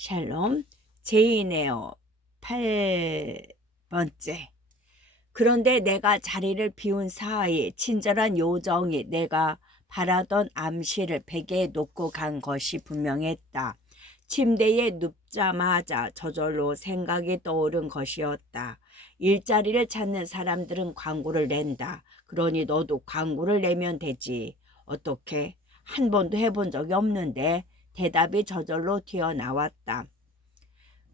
샬롬 제이네요 8번째. 그런데 내가 자리를 비운 사이 친절한 요정이 내가 바라던 암시를 베개에 놓고 간 것이 분명했다. 침대에 눕자마자 저절로 생각이 떠오른 것이었다. 일자리를 찾는 사람들은 광고를 낸다. 그러니 너도 광고를 내면 되지. 어떻게? 한 번도 해본 적이 없는데. 대답이 저절로 튀어나왔다.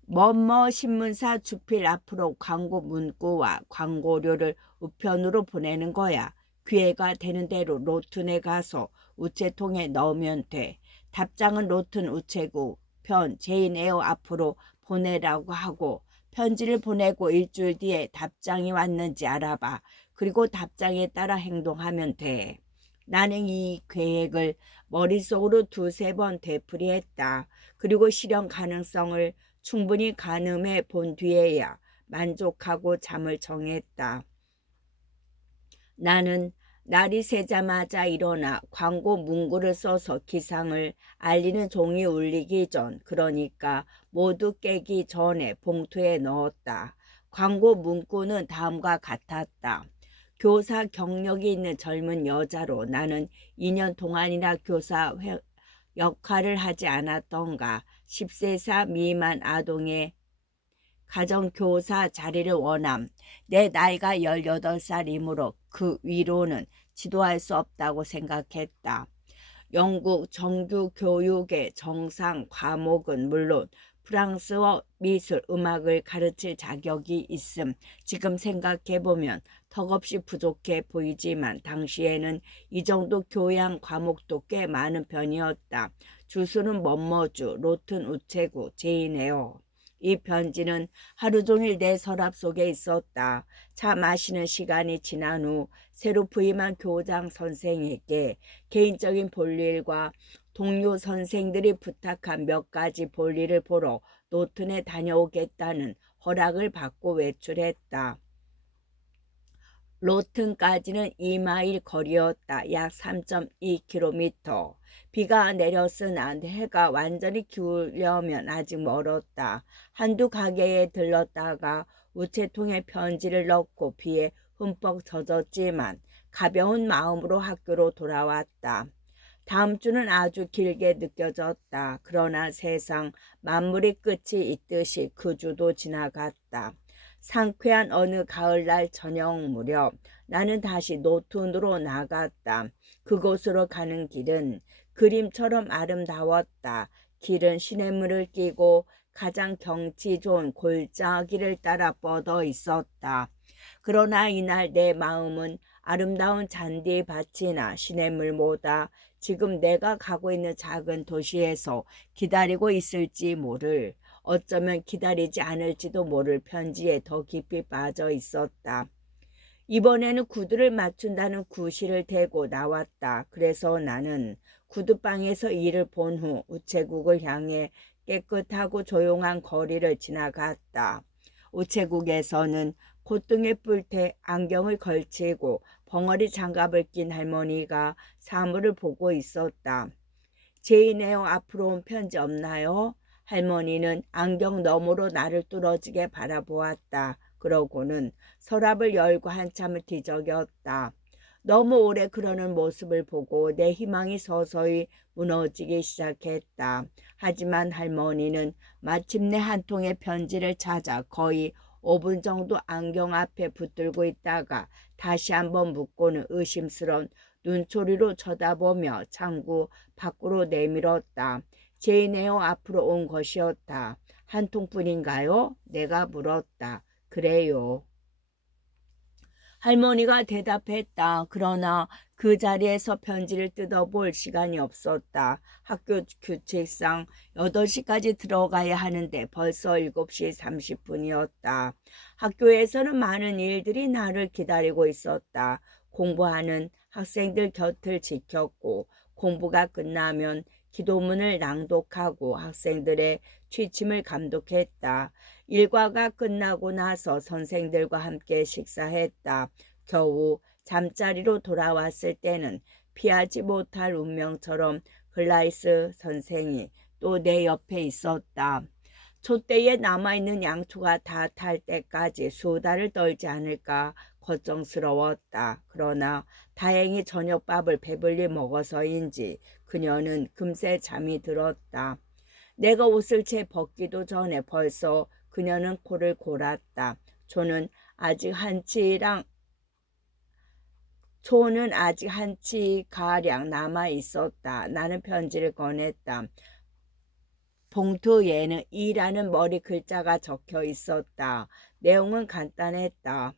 뭐뭐 신문사 주필 앞으로 광고 문구와 광고료를 우편으로 보내는 거야. 기회가 되는 대로 로튼에 가서 우체통에 넣으면 돼. 답장은 로튼 우체국 편 제인에어 앞으로 보내라고 하고 편지를 보내고 일주일 뒤에 답장이 왔는지 알아봐. 그리고 답장에 따라 행동하면 돼. 나는 이 계획을 머릿속으로 두세 번 되풀이했다. 그리고 실현 가능성을 충분히 가늠해 본 뒤에야 만족하고 잠을 정했다. 나는 날이 새자마자 일어나 광고 문구를 써서 기상을 알리는 종이 울리기 전, 그러니까 모두 깨기 전에 봉투에 넣었다. 광고 문구는 다음과 같았다. 교사 경력이 있는 젊은 여자로 나는 2년 동안이나 교사 역할을 하지 않았던가. 10세 미만 아동의 가정교사 자리를 원함. 내 나이가 18살이므로 그 위로는 지도할 수 없다고 생각했다. 영국 정규 교육의 정상 과목은 물론 프랑스어, 미술, 음악을 가르칠 자격이 있음. 지금 생각해보면 턱없이 부족해 보이지만 당시에는 이 정도 교양 과목도 꽤 많은 편이었다. 주소는 뭐뭐주, 로튼 우체국, 제인에어. 이 편지는 하루 종일 내 서랍 속에 있었다. 차 마시는 시간이 지난 후 새로 부임한 교장 선생에게 개인적인 볼일과 동료 선생들이 부탁한 몇 가지 볼일을 보러 노튼에 다녀오겠다는 허락을 받고 외출했다. 로튼까지는 2마일 거리였다. 약 3.2km. 비가 내렸으나 해가 완전히 기우려면 아직 멀었다. 한두 가게에 들렀다가 우체통에 편지를 넣고 비에 흠뻑 젖었지만 가벼운 마음으로 학교로 돌아왔다. 다음 주는 아주 길게 느껴졌다. 그러나 세상 만물이 끝이 있듯이 그 주도 지나갔다. 상쾌한 어느 가을날 저녁 무렵 나는 다시 노튼으로 나갔다. 그곳으로 가는 길은 그림처럼 아름다웠다. 길은 시냇물을 끼고 가장 경치 좋은 골짜기를 따라 뻗어 있었다. 그러나 이날 내 마음은 아름다운 잔디밭이나 시냇물보다 지금 내가 가고 있는 작은 도시에서 기다리고 있을지 모를, 어쩌면 기다리지 않을지도 모를 편지에 더 깊이 빠져 있었다. 이번에는 구두를 맞춘다는 구실을 대고 나왔다. 그래서 나는 구두방에서 일을 본 후 우체국을 향해 깨끗하고 조용한 거리를 지나갔다. 우체국에서는 콧등에 뿔테 안경을 걸치고 벙어리 장갑을 낀 할머니가 사물을 보고 있었다. 제인에어 앞으로 온 편지 없나요? 할머니는 안경 너머로 나를 뚫어지게 바라보았다. 그러고는 서랍을 열고 한참을 뒤적였다. 너무 오래 그러는 모습을 보고 내 희망이 서서히 무너지기 시작했다. 하지만 할머니는 마침내 한 통의 편지를 찾아 거의 5분 정도 안경 앞에 붙들고 있다가 다시 한번 묻고는 의심스러운 눈초리로 쳐다보며 창구 밖으로 내밀었다. 제인에어 앞으로 온 것이었다. 한 통뿐인가요? 내가 물었다. 그래요. 할머니가 대답했다. 그러나 그 자리에서 편지를 뜯어볼 시간이 없었다. 학교 규칙상 8시까지 들어가야 하는데 벌써 7시 30분이었다. 학교에서는 많은 일들이 나를 기다리고 있었다. 공부하는 학생들 곁을 지켰고 공부가 끝나면 기도문을 낭독하고 학생들의 취침을 감독했다. 일과가 끝나고 나서 선생들과 함께 식사했다. 겨우 잠자리로 돌아왔을 때는 피하지 못할 운명처럼 글라이스 선생이 또 내 옆에 있었다. 촛대에 남아있는 양초가 다 탈 때까지 수다를 떨지 않을까 걱정스러웠다. 그러나 다행히 저녁밥을 배불리 먹어서인지 그녀는 금세 잠이 들었다. 내가 옷을 채 벗기도 전에 벌써 그녀는 코를 골았다. 초는 아직 한치 가량 남아 있었다. 나는 편지를 꺼냈다. 봉투에는 이라는 머리 글자가 적혀 있었다. 내용은 간단했다.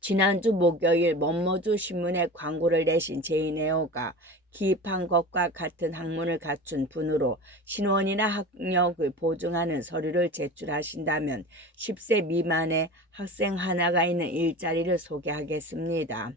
지난주 목요일 먼머주 신문에 광고를 내신 제이네어가 기입한 것과 같은 학문을 갖춘 분으로 신원이나 학력을 보증하는 서류를 제출하신다면 10세 미만의 학생 하나가 있는 일자리를 소개하겠습니다.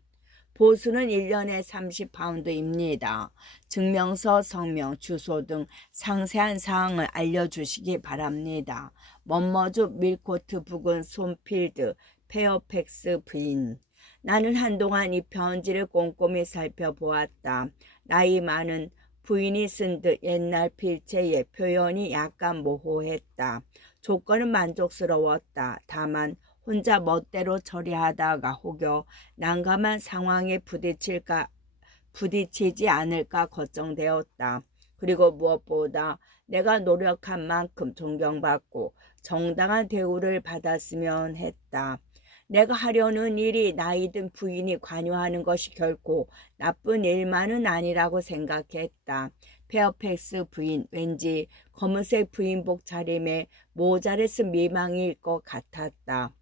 보수는 1년에 30파운드입니다. 증명서, 성명, 주소 등 상세한 사항을 알려주시기 바랍니다. 먼머주 밀코트 부근 손필드 페어팩스 부인. 나는 한동안 이 편지를 꼼꼼히 살펴보았다. 나이 많은 부인이 쓴 듯 옛날 필체의 표현이 약간 모호했다. 조건은 만족스러웠다. 다만 혼자 멋대로 처리하다가 혹여 난감한 상황에 부딪히지 않을까 걱정되었다. 그리고 무엇보다 내가 노력한 만큼 존경받고 정당한 대우를 받았으면 했다. 내가 하려는 일이 나이 든 부인이 관여하는 것이 결코 나쁜 일만은 아니라고 생각했다. 페어팩스 부인, 왠지 검은색 부인복 차림에 모자를 쓴 미망일 것 같았다.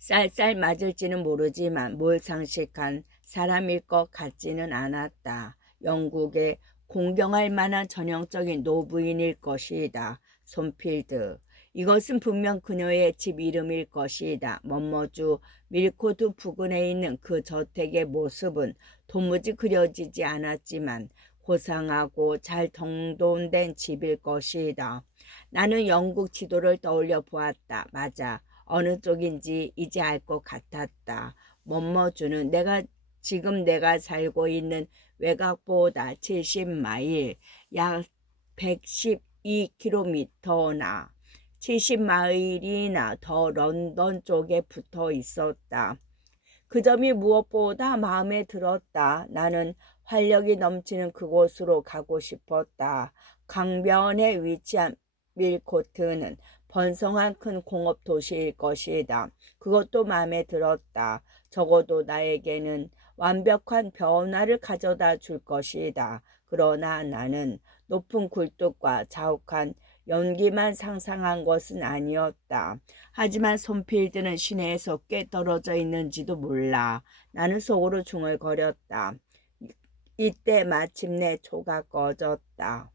쌀쌀 맞을지는 모르지만 몰상식한 사람일 것 같지는 않았다. 영국에 공경할 만한 전형적인 노부인일 것이다. 손필드. 이것은 분명 그녀의 집 이름일 것이다. 먼머주 밀코트 부근에 있는 그 저택의 모습은 도무지 그려지지 않았지만 고상하고 잘 정돈된 집일 것이다. 나는 영국 지도를 떠올려 보았다. 맞아. 어느 쪽인지 이제 알 것 같았다. 먼머주는 지금 내가 살고 있는 외곽보다 70마일, 약 112km나 70마일이나 더 런던 쪽에 붙어 있었다. 그 점이 무엇보다 마음에 들었다. 나는 활력이 넘치는 그곳으로 가고 싶었다. 강변에 위치한 밀코트는 번성한 큰 공업 도시일 것이다. 그것도 마음에 들었다. 적어도 나에게는 완벽한 변화를 가져다 줄 것이다. 그러나 나는 높은 굴뚝과 자욱한 연기만 상상한 것은 아니었다. 하지만 손필드는 시내에서 꽤 떨어져 있는지도 몰라. 나는 속으로 중얼거렸다. 이때 마침내 초가 꺼졌다.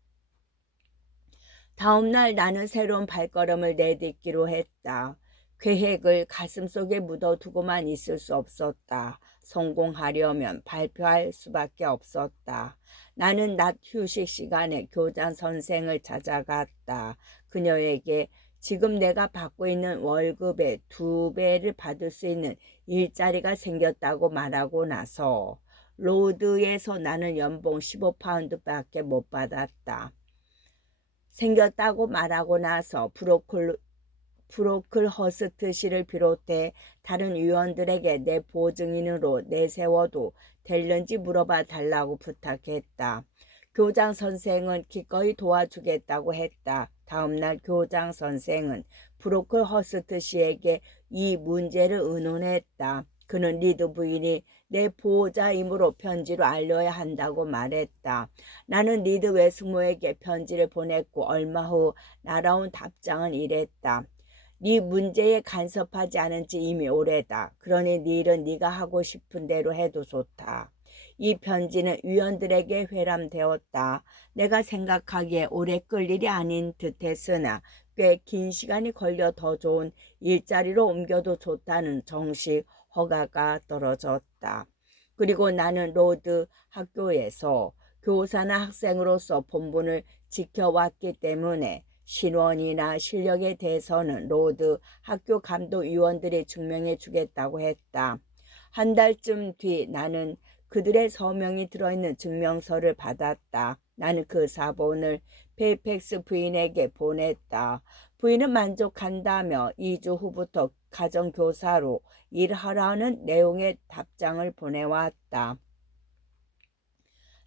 다음날 나는 새로운 발걸음을 내딛기로 했다. 계획을 가슴속에 묻어두고만 있을 수 없었다. 성공하려면 발표할 수밖에 없었다. 나는 낮 휴식 시간에 교장 선생을 찾아갔다. 그녀에게 지금 내가 받고 있는 월급의 2배를 받을 수 있는 일자리가 생겼다고 말하고 나서 로드에서 나는 연봉 15파운드밖에 못 받았다. 생겼다고 말하고 나서 브로클허스트씨를 비롯해 다른 위원들에게 내 보증인으로 내세워도 될는지 물어봐 달라고 부탁했다. 교장 선생은 기꺼이 도와주겠다고 했다. 다음날 교장 선생은 브로클허스트씨에게 이 문제를 의논했다. 그는 리드 부인이 내 보호자이므로 편지로 알려야 한다고 말했다. 나는 리드 외숙모에게 편지를 보냈고 얼마 후 날아온 답장은 이랬다. 네 문제에 간섭하지 않은 지 이미 오래다. 그러니 네 일은 네가 하고 싶은 대로 해도 좋다. 이 편지는 위원들에게 회람되었다. 내가 생각하기에 오래 끌 일이 아닌 듯했으나 꽤 긴 시간이 걸려 더 좋은 일자리로 옮겨도 좋다는 정식 허가가 떨어졌다. 그리고 나는 로드 학교에서 교사나 학생으로서 본분을 지켜왔기 때문에 신원이나 실력에 대해서는 로드 학교 감독위원들이 증명해 주겠다고 했다. 한 달쯤 뒤 나는 그들의 서명이 들어있는 증명서를 받았다. 나는 그 사본을 페이펙스 부인에게 보냈다. 부인은 만족한다며 2주 후부터 가정교사로 일하라는 내용의 답장을 보내왔다.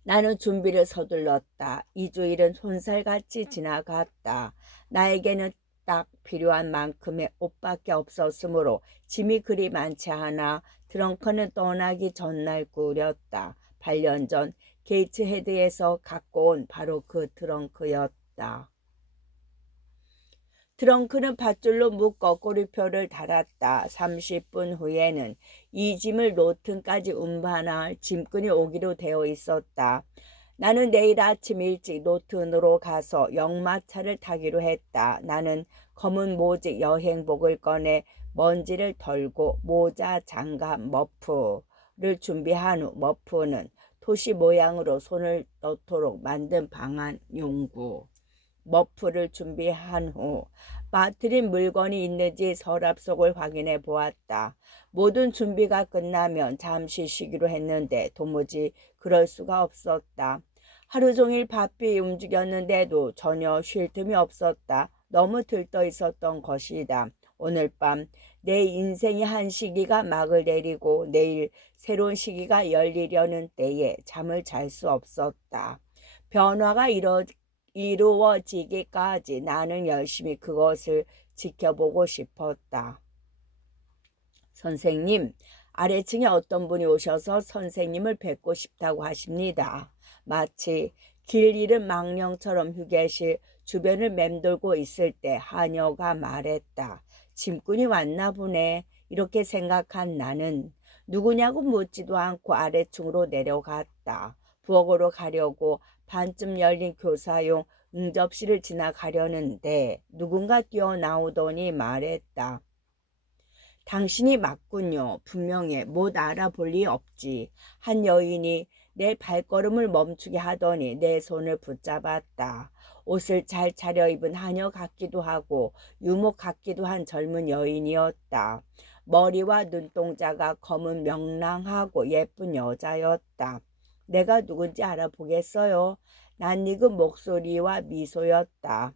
나는 준비를 서둘렀다. 2주일은 손살같이 지나갔다. 나에게는 딱 필요한 만큼의 옷밖에 없었으므로 짐이 그리 많지 않아 트렁크는 떠나기 전날 꾸렸다. 8년 전 게이츠 헤드에서 갖고 온 바로 그 트렁크였다. 트렁크는 밧줄로 묶어 꼬리표를 달았다. 30분 후에는 이 짐을 로튼까지 운반할 짐꾼이 오기로 되어 있었다. 나는 내일 아침 일찍 노튼으로 가서 역마차를 타기로 했다. 나는 검은 모직 여행복을 꺼내 먼지를 덜고 모자, 장갑, 머프를 준비한 후 머프는 토시 모양으로 손을 넣도록 만든 방안 용구. 머프를 준비한 후 빠뜨린 물건이 있는지 서랍 속을 확인해 보았다. 모든 준비가 끝나면 잠시 쉬기로 했는데 도무지 그럴 수가 없었다. 하루 종일 바삐 움직였는데도 전혀 쉴 틈이 없었다. 너무 들떠 있었던 것이다. 오늘 밤 내 인생의 한 시기가 막을 내리고 내일 새로운 시기가 열리려는 때에 잠을 잘 수 없었다. 변화가 이루어지기까지 나는 열심히 그것을 지켜보고 싶었다. 선생님, 아래층에 어떤 분이 오셔서 선생님을 뵙고 싶다고 하십니다. 마치 길 잃은 망령처럼 휴게실 주변을 맴돌고 있을 때 하녀가 말했다. 짐꾼이 왔나 보네. 이렇게 생각한 나는 누구냐고 묻지도 않고 아래층으로 내려갔다. 부엌으로 가려고 반쯤 열린 교사용 응접실을 지나가려는데 누군가 뛰어나오더니 말했다. 당신이 맞군요. 분명해. 못 알아볼 리 없지. 한 여인이 내 발걸음을 멈추게 하더니 내 손을 붙잡았다. 옷을 잘 차려입은 하녀 같기도 하고 유목 같기도 한 젊은 여인이었다. 머리와 눈동자가 검은 명랑하고 예쁜 여자였다. 내가 누군지 알아보겠어요. 낯익은 목소리와 미소였다.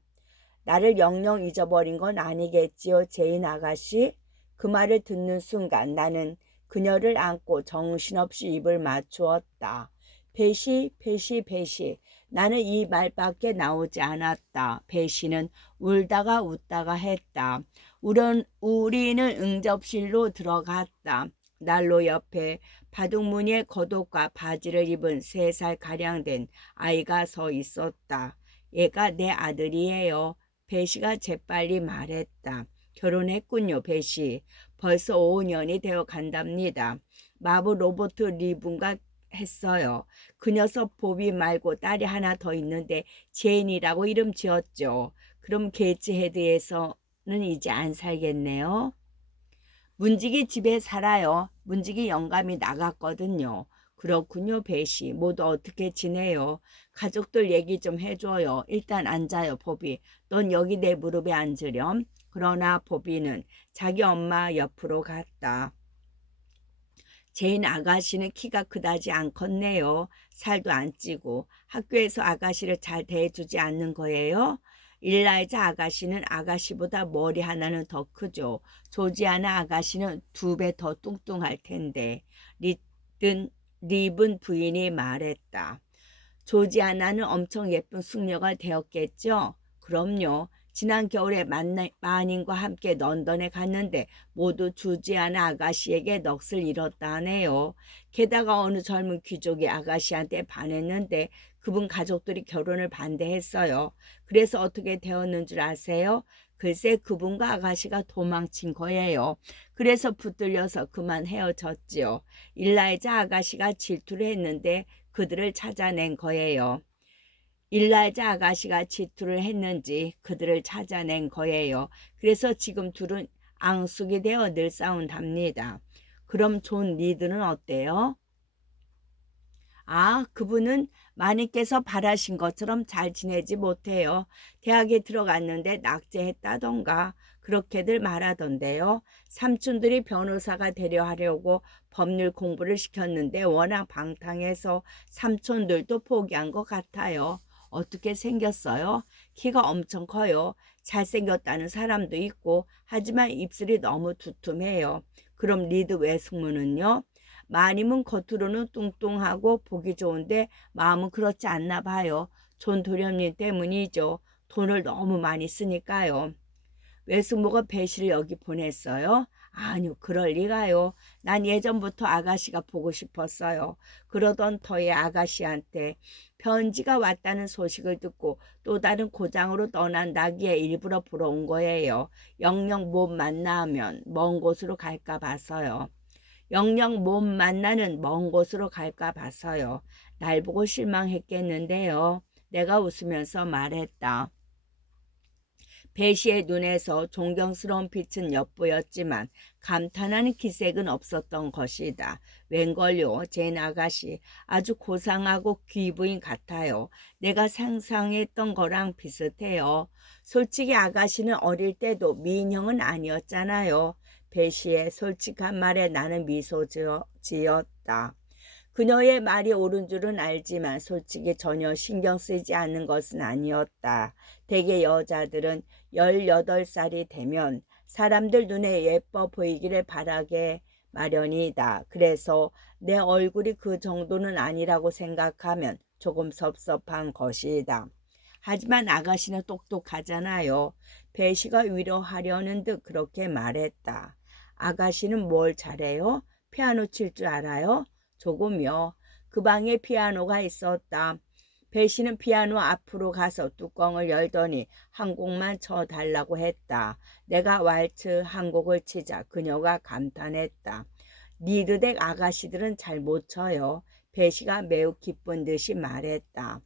나를 영영 잊어버린 건 아니겠지요, 제인 아가씨? 그 말을 듣는 순간 나는 그녀를 안고 정신없이 입을 맞추었다. 배시, 배시, 배시. 나는 이 말밖에 나오지 않았다. 배시는 울다가 웃다가 했다. 우리는 응접실로 들어갔다. 난로 옆에 바둑무늬의 겉옷과 바지를 입은 3살가량 된 아이가 서 있었다. 얘가 내 아들이에요. 배시가 재빨리 말했다. 결혼했군요, 배시. 벌써 5년이 되어 간답니다. 마부 로버트 리분과 했어요. 그 녀석 보비 말고 딸이 하나 더 있는데 제인이라고 이름 지었죠. 그럼 게이츠 헤드에서는 이제 안 살겠네요. 문직이 집에 살아요. 문직이 영감이 나갔거든요. 그렇군요, 배시. 모두 어떻게 지내요? 가족들 얘기 좀 해줘요. 일단 앉아요, 보비. 넌 여기 내 무릎에 앉으렴. 그러나 보비는 자기 엄마 옆으로 갔다. 제인 아가씨는 키가 그다지 않겠네요. 살도 안 찌고 학교에서 아가씨를 잘 대해주지 않는 거예요? 일라이자 아가씨는 아가씨보다 머리 하나는 더 크죠. 조지아나 아가씨는 2배 더 뚱뚱할 텐데. 립은 부인이 말했다. 조지아나는 엄청 예쁜 숙녀가 되었겠죠? 그럼요. 지난 겨울에 마님과 함께 런던에 갔는데 모두 조지아나 아가씨에게 넋을 잃었다네요. 게다가 어느 젊은 귀족이 아가씨한테 반했는데 그분 가족들이 결혼을 반대했어요. 그래서 어떻게 되었는 줄 아세요? 글쎄 그분과 아가씨가 도망친 거예요. 그래서 붙들려서 그만 헤어졌지요. 일라이자 아가씨가 질투를 했는데 그들을 찾아낸 거예요. 일라이자 아가씨가 질투를 했는지 그들을 찾아낸 거예요. 그래서 지금 둘은 앙숙이 되어 늘 싸운답니다. 그럼 존 리드는 어때요? 아, 그분은 마님께서 바라신 것처럼 잘 지내지 못해요. 대학에 들어갔는데 낙제했다던가 그렇게들 말하던데요. 삼촌들이 변호사가 되려 하려고 법률 공부를 시켰는데 워낙 방탕해서 삼촌들도 포기한 것 같아요. 어떻게 생겼어요? 키가 엄청 커요. 잘생겼다는 사람도 있고 하지만 입술이 너무 두툼해요. 그럼 리드 외숙모는요? 마님은 겉으로는 뚱뚱하고 보기 좋은데 마음은 그렇지 않나 봐요. 존 도련님 때문이죠. 돈을 너무 많이 쓰니까요. 외숙모가 배씨를 여기 보냈어요? 아니요, 그럴 리가요. 난 예전부터 아가씨가 보고 싶었어요. 그러던 터에 아가씨한테 편지가 왔다는 소식을 듣고 또 다른 고장으로 떠난다기에 일부러 보러 온 거예요. 영영 못 만나면 먼 곳으로 갈까 봐서요. 영영 못 만나는 먼 곳으로 갈까 봐서요. 날 보고 실망했겠는데요. 내가 웃으면서 말했다. 배시의 눈에서 존경스러운 빛은 엿보였지만 감탄하는 기색은 없었던 것이다. 웬걸요, 제 아가씨 아주 고상하고 귀부인 같아요. 내가 상상했던 거랑 비슷해요. 솔직히 아가씨는 어릴 때도 미인형은 아니었잖아요. 배시의 솔직한 말에 나는 미소 지었다. 그녀의 말이 옳은 줄은 알지만 솔직히 전혀 신경 쓰이지 않는 것은 아니었다. 대개 여자들은 18살이 되면 사람들 눈에 예뻐 보이기를 바라게 마련이다. 그래서 내 얼굴이 그 정도는 아니라고 생각하면 조금 섭섭한 것이다. 하지만 아가씨는 똑똑하잖아요. 배시가 위로하려는 듯 그렇게 말했다. 아가씨는 뭘 잘해요? 피아노 칠 줄 알아요? 조금요. 그 방에 피아노가 있었다. 배시는 피아노 앞으로 가서 뚜껑을 열더니 한 곡만 쳐달라고 했다. 내가 왈츠 한 곡을 치자 그녀가 감탄했다. 니드댁 아가씨들은 잘 못 쳐요. 배시가 매우 기쁜 듯이 말했다.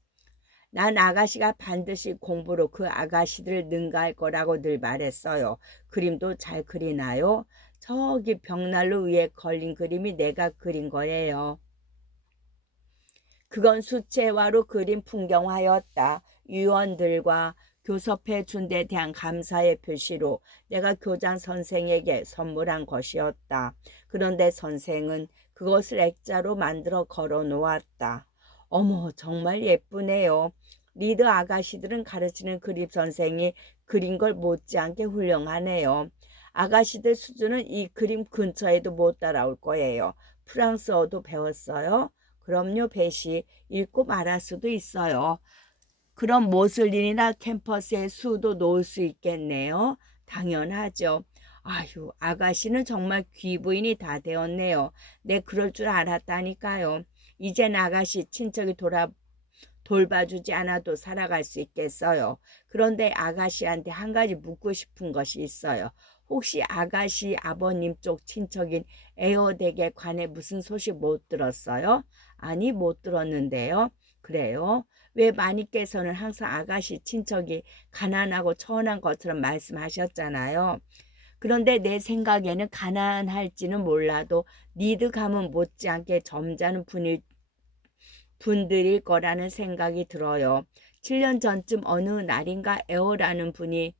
난 아가씨가 반드시 공부로 그 아가씨들을 능가할 거라고 늘 말했어요. 그림도 잘 그리나요? 저기 벽난로 위에 걸린 그림이 내가 그린 거예요. 그건 수채화로 그린 풍경화였다. 유언들과 교섭해 준 데 대한 감사의 표시로 내가 교장 선생에게 선물한 것이었다. 그런데 선생은 그것을 액자로 만들어 걸어 놓았다. 어머, 정말 예쁘네요. 리드 아가씨들은 가르치는 그림 선생이 그린 걸 못지않게 훌륭하네요. 아가씨들 수준은 이 그림 근처에도 못 따라올 거예요. 프랑스어도 배웠어요? 그럼요, 배시. 읽고 말할 수도 있어요. 그럼 모슬린이나 캠퍼스에 수도 놓을 수 있겠네요. 당연하죠. 아휴, 아가씨는 정말 귀부인이 다 되었네요. 내 그럴 줄 알았다니까요. 이젠 아가씨 친척이 돌봐주지 않아도 살아갈 수 있겠어요. 그런데 아가씨한테 한 가지 묻고 싶은 것이 있어요. 혹시 아가씨 아버님 쪽 친척인 에어덱에 관해 무슨 소식 못 들었어요? 아니, 못 들었는데요. 그래요? 왜 마니께서는 항상 아가씨 친척이 가난하고 처한 것처럼 말씀하셨잖아요. 그런데 내 생각에는 가난할지는 몰라도 니드 가문 못지않게 점잖은 분들일 거라는 생각이 들어요. 7년 전쯤 어느 날인가 에어라는 분이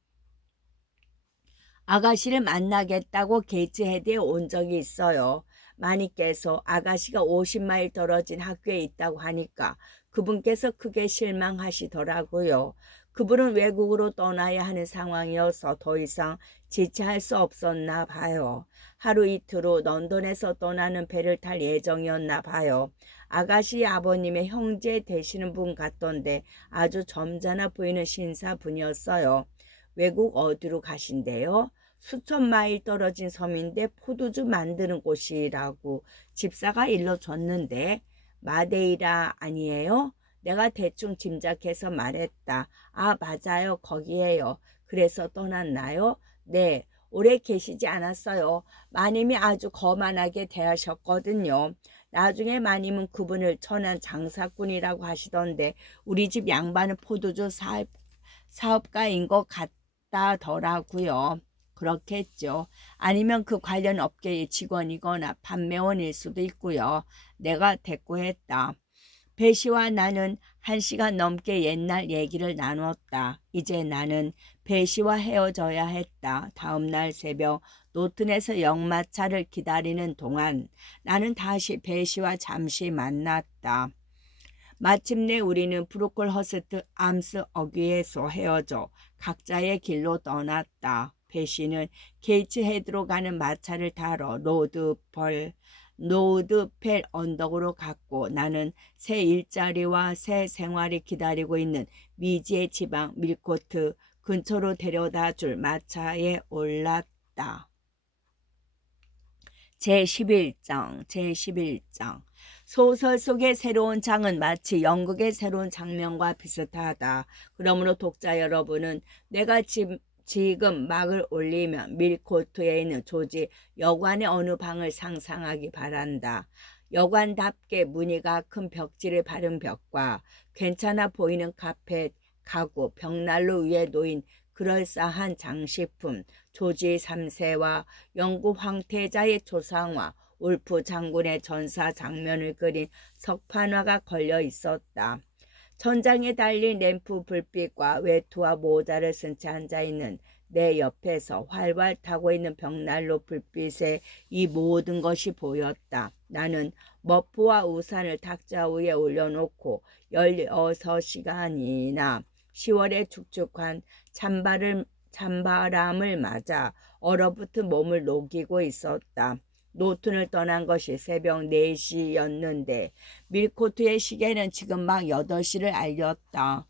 아가씨를 만나겠다고 게이츠헤드에 온 적이 있어요. 마니께서 아가씨가 50마일 떨어진 학교에 있다고 하니까 그분께서 크게 실망하시더라고요. 그분은 외국으로 떠나야 하는 상황이어서 더 이상 지체할 수 없었나 봐요. 하루 이틀 후 런던에서 떠나는 배를 탈 예정이었나 봐요. 아가씨 아버님의 형제 되시는 분 같던데 아주 점잖아 보이는 신사분이었어요. 외국 어디로 가신대요? 수천 마일 떨어진 섬인데 포도주 만드는 곳이라고 집사가 일러줬는데 마데이라 아니에요? 내가 대충 짐작해서 말했다. 아, 맞아요. 거기에요. 그래서 떠났나요? 네. 오래 계시지 않았어요. 마님이 아주 거만하게 대하셨거든요. 나중에 마님은 그분을 천한 장사꾼이라고 하시던데 우리 집 양반은 포도주 사업가인 것 같다더라고요. 그렇겠죠. 아니면 그 관련 업계의 직원이거나 판매원일 수도 있고요. 내가 대꾸했다. 배시와 나는 1시간 넘게 옛날 얘기를 나눴다. 이제 나는 배시와 헤어져야 했다. 다음 날 새벽 노튼에서 역마차를 기다리는 동안 나는 다시 배시와 잠시 만났다. 마침내 우리는 브루클허스트 암스 어귀에서 헤어져 각자의 길로 떠났다. 배시는 게이츠헤드로 가는 마차를 타러 노드펠 언덕으로 갔고 나는 새 일자리와 새 생활이 기다리고 있는 미지의 지방 밀코트 근처로 데려다 줄 마차에 올랐다. 제11장 소설 속의 새로운 장은 마치 연극의 새로운 장면과 비슷하다. 그러므로 독자 여러분은 내가 지금 막을 올리면 밀코트에 있는 조지 여관의 어느 방을 상상하기 바란다. 여관답게 무늬가 큰 벽지를 바른 벽과 괜찮아 보이는 카펫, 가구, 벽난로 위에 놓인 그럴싸한 장식품, 조지 3세와 영국 황태자의 초상화, 울프 장군의 전사 장면을 그린 석판화가 걸려 있었다. 천장에 달린 램프 불빛과 외투와 모자를 쓴 채 앉아있는 내 옆에서 활활 타고 있는 벽난로 불빛에 이 모든 것이 보였다. 나는 머프와 우산을 탁자 위에 올려놓고 16시간이나 10월의 축축한 찬바람을 맞아 얼어붙은 몸을 녹이고 있었다. 노튼을 떠난 것이 새벽 4시였는데 밀코트의 시계는 지금 막 8시를 알렸다.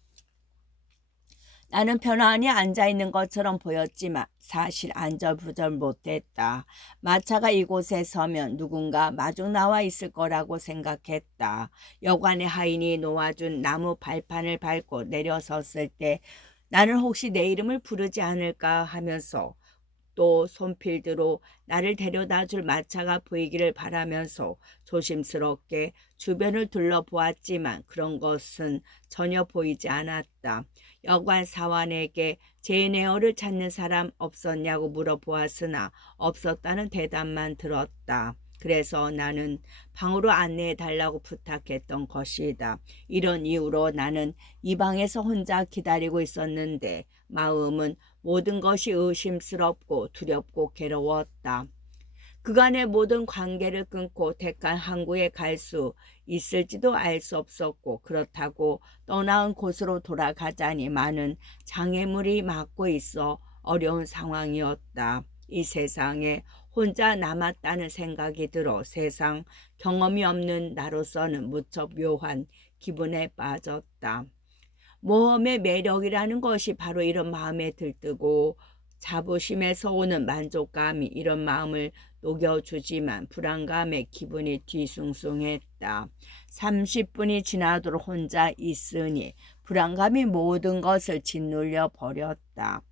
나는 편안히 앉아있는 것처럼 보였지만 사실 안절부절 못했다. 마차가 이곳에 서면 누군가 마중 나와 있을 거라고 생각했다. 여관의 하인이 놓아준 나무 발판을 밟고 내려섰을 때 나는 혹시 내 이름을 부르지 않을까 하면서 또 손필드로 나를 데려다 줄 마차가 보이기를 바라면서 조심스럽게 주변을 둘러보았지만 그런 것은 전혀 보이지 않았다. 여관 사원에게 제네어를 찾는 사람 없었냐고 물어보았으나 없었다는 대답만 들었다. 그래서 나는 방으로 안내해 달라고 부탁했던 것이다. 이런 이유로 나는 이 방에서 혼자 기다리고 있었는데 마음은 모든 것이 의심스럽고 두렵고 괴로웠다. 그간의 모든 관계를 끊고 택한 항구에 갈 수 있을지도 알 수 없었고 그렇다고 떠나온 곳으로 돌아가자니 많은 장애물이 막고 있어 어려운 상황이었다. 이 세상에 혼자 남았다는 생각이 들어 세상 경험이 없는 나로서는 무척 묘한 기분에 빠졌다. 모험의 매력이라는 것이 바로 이런 마음에 들뜨고 자부심에서 오는 만족감이 이런 마음을 녹여주지만 불안감에 기분이 뒤숭숭했다. 30분이 지나도록 혼자 있으니 불안감이 모든 것을 짓눌려 버렸다.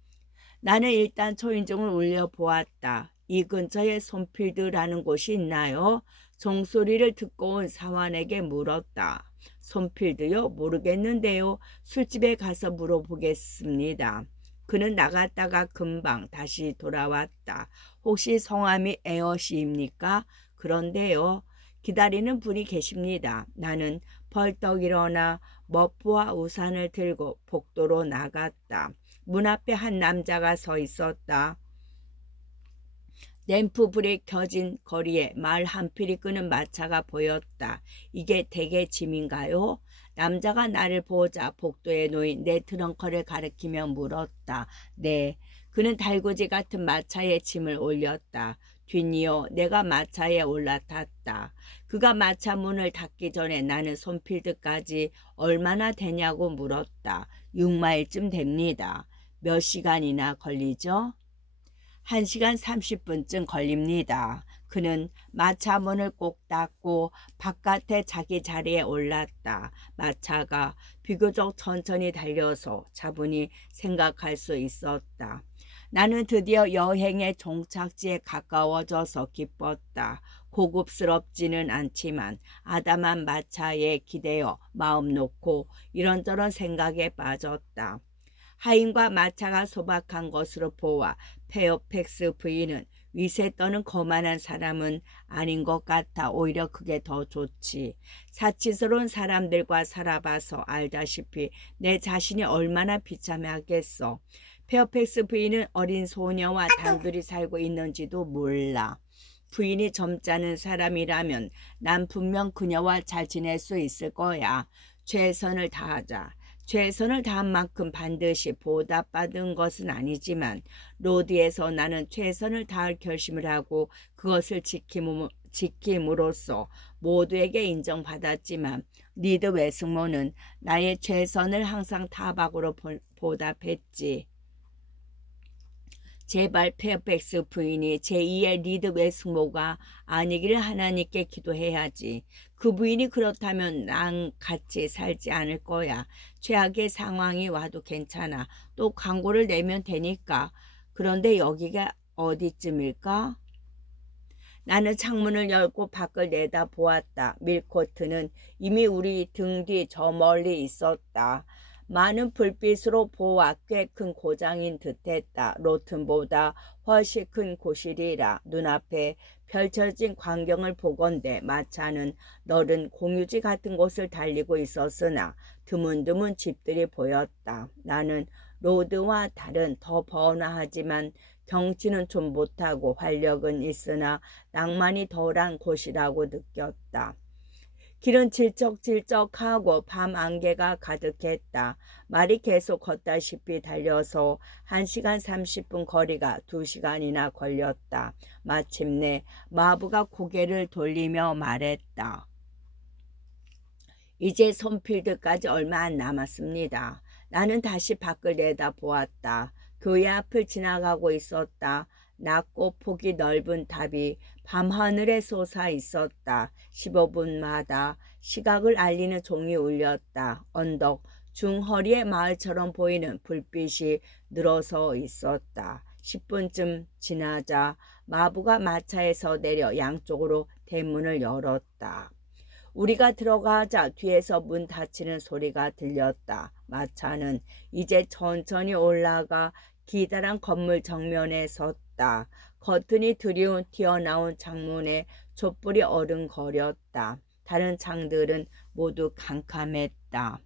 나는 일단 초인종을 울려보았다. 이 근처에 손필드라는 곳이 있나요? 종소리를 듣고 온 사원에게 물었다. 손필드요? 모르겠는데요. 술집에 가서 물어보겠습니다. 그는 나갔다가 금방 다시 돌아왔다. 혹시 성함이 에어시입니까? 그런데요. 기다리는 분이 계십니다. 나는 벌떡 일어나 머프와 우산을 들고 복도로 나갔다. 문 앞에 한 남자가 서 있었다. 램프 불이 켜진 거리에 말 한 필이 끄는 마차가 보였다. 이게 대개 짐인가요? 남자가 나를 보자 복도에 놓인 내 트렁크를 가리키며 물었다. 네. 그는 달구지 같은 마차에 짐을 올렸다. 뒷이어 내가 마차에 올라탔다. 그가 마차 문을 닫기 전에 나는 손필드까지 얼마나 되냐고 물었다. 6마일쯤 됩니다. 몇 시간이나 걸리죠? 1시간 30분쯤 걸립니다. 그는 마차 문을 꼭 닫고 바깥에 자기 자리에 올랐다. 마차가 비교적 천천히 달려서 차분히 생각할 수 있었다. 나는 드디어 여행의 종착지에 가까워져서 기뻤다. 고급스럽지는 않지만 아담한 마차에 기대어 마음 놓고 이런저런 생각에 빠졌다. 하인과 마차가 소박한 것으로 보아 페어팩스 부인은 위세 떠는 거만한 사람은 아닌 것 같아. 오히려 그게 더 좋지. 사치스러운 사람들과 살아봐서 알다시피 내 자신이 얼마나 비참하겠어. 페어팩스 부인은 어린 소녀와 단둘이 살고 있는지도 몰라. 부인이 점잖은 사람이라면 난 분명 그녀와 잘 지낼 수 있을 거야. 최선을 다하자. 최선을 다한 만큼 반드시 보답받은 것은 아니지만 로드에서 나는 최선을 다할 결심을 하고 그것을 지킴으로써 모두에게 인정받았지만 리드 웨스모는 나의 최선을 항상 타박으로 보답했지. 제발 페어팩스 부인이 제2의 리드 웨스모가 아니기를 하나님께 기도해야지. 그 부인이 그렇다면 난 같이 살지 않을 거야. 최악의 상황이 와도 괜찮아. 또 광고를 내면 되니까. 그런데 여기가 어디쯤일까? 나는 창문을 열고 밖을 내다보았다. 밀코트는 이미 우리 등 뒤 저 멀리 있었다. 많은 불빛으로 보아 꽤 큰 고장인 듯했다. 로튼보다 훨씬 큰 곳이리라. 눈앞에 펼쳐진 광경을 보건대 마차는 너른 공유지 같은 곳을 달리고 있었으나 드문드문 집들이 보였다. 나는 로드와 다른 더 번화하지만 경치는 좀 못하고 활력은 있으나 낭만이 덜한 곳이라고 느꼈다. 길은 질척질척하고 밤 안개가 가득했다. 말이 계속 걷다시피 달려서 1시간 30분 거리가 2시간이나 걸렸다. 마침내 마부가 고개를 돌리며 말했다. 이제 손필드까지 얼마 안 남았습니다. 나는 다시 밖을 내다보았다. 교회 앞을 지나가고 있었다. 낮고 폭이 넓은 답이 밤하늘에 솟아 있었다. 15분마다 시각을 알리는 종이 울렸다. 언덕 중허리의 마을처럼 보이는 불빛이 늘어서 있었다. 10분쯤 지나자 마부가 마차에서 내려 양쪽으로 대문을 열었다. 우리가 들어가자 뒤에서 문 닫히는 소리가 들렸다. 마차는 이제 천천히 올라가 기다란 건물 정면에 섰다. 커튼이 드리운 튀어나온 창문에 촛불이 어른거렸다. 다른 창들은 모두 캄캄했다.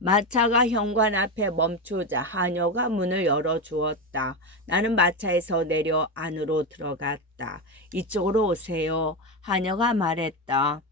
마차가 현관 앞에 멈추자 하녀가 문을 열어주었다. 나는 마차에서 내려 안으로 들어갔다. 이쪽으로 오세요. 하녀가 말했다.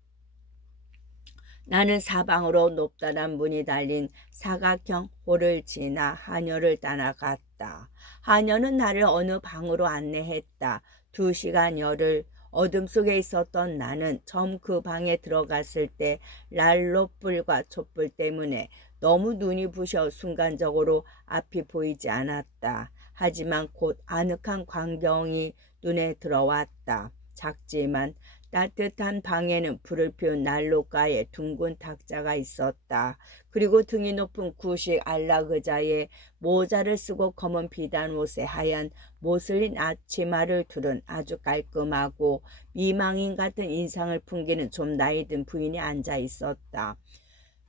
나는 사방으로 높다란 문이 달린 사각형 홀을 지나 하녀를 따라갔다. 하녀는 나를 어느 방으로 안내했다. 2시간 열흘 어둠 속에 있었던 나는 처음 그 방에 들어갔을 때 난로불과 촛불 때문에 너무 눈이 부셔 순간적으로 앞이 보이지 않았다. 하지만 곧 아늑한 광경이 눈에 들어왔다. 작지만 따뜻한 방에는 불을 피운 난로가에 둥근 탁자가 있었다. 그리고 등이 높은 구식 안락의자에 모자를 쓰고 검은 비단 옷에 하얀 모슬린 앞치마를 두른 아주 깔끔하고 미망인 같은 인상을 풍기는 좀 나이 든 부인이 앉아 있었다.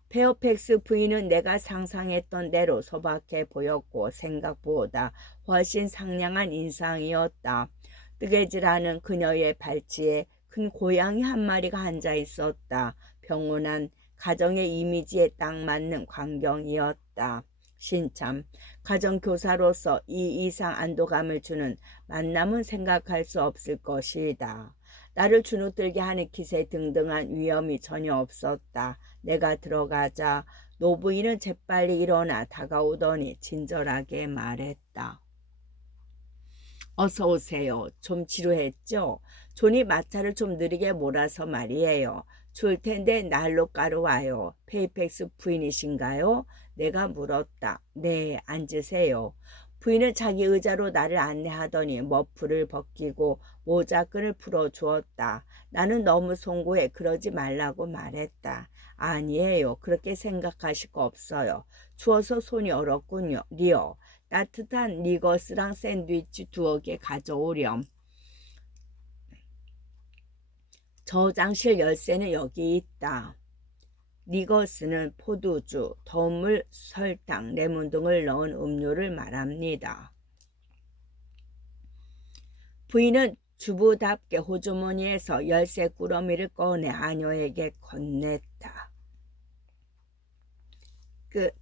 페어팩스 부인은 내가 상상했던 대로 소박해 보였고 생각보다 훨씬 상냥한 인상이었다. 뜨개질하는 그녀의 발치에 큰 고양이 한 마리가 앉아 있었다. 평온한 가정의 이미지에 딱 맞는 광경이었다. 신참, 가정교사로서 이 이상 안도감을 주는 만남은 생각할 수 없을 것이다. 나를 주눅들게 하는 기세 등등한 위험이 전혀 없었다. 내가 들어가자 노부인은 재빨리 일어나 다가오더니 친절하게 말했다. 어서 오세요. 좀 지루했죠? 존이 마차를 좀 느리게 몰아서 말이에요. 추울 텐데 난로가로 와요. 페이펙스 부인이신가요? 내가 물었다. 네, 앉으세요. 부인은 자기 의자로 나를 안내하더니 머프를 벗기고 모자끈을 풀어주었다. 나는 너무 송구해 그러지 말라고 말했다. 아니에요. 그렇게 생각하실 거 없어요. 추워서 손이 얼었군요. 리어. 따뜻한 리거스랑 샌드위치 2개 가져오렴. 저장실 열쇠는 여기 있다. 리거스는 포도주, 더운 물, 설탕, 레몬 등을 넣은 음료를 말합니다. 부인은 주부답게 호주머니에서 열쇠 꾸러미를 꺼내 아녀에게 건넸다. 끝.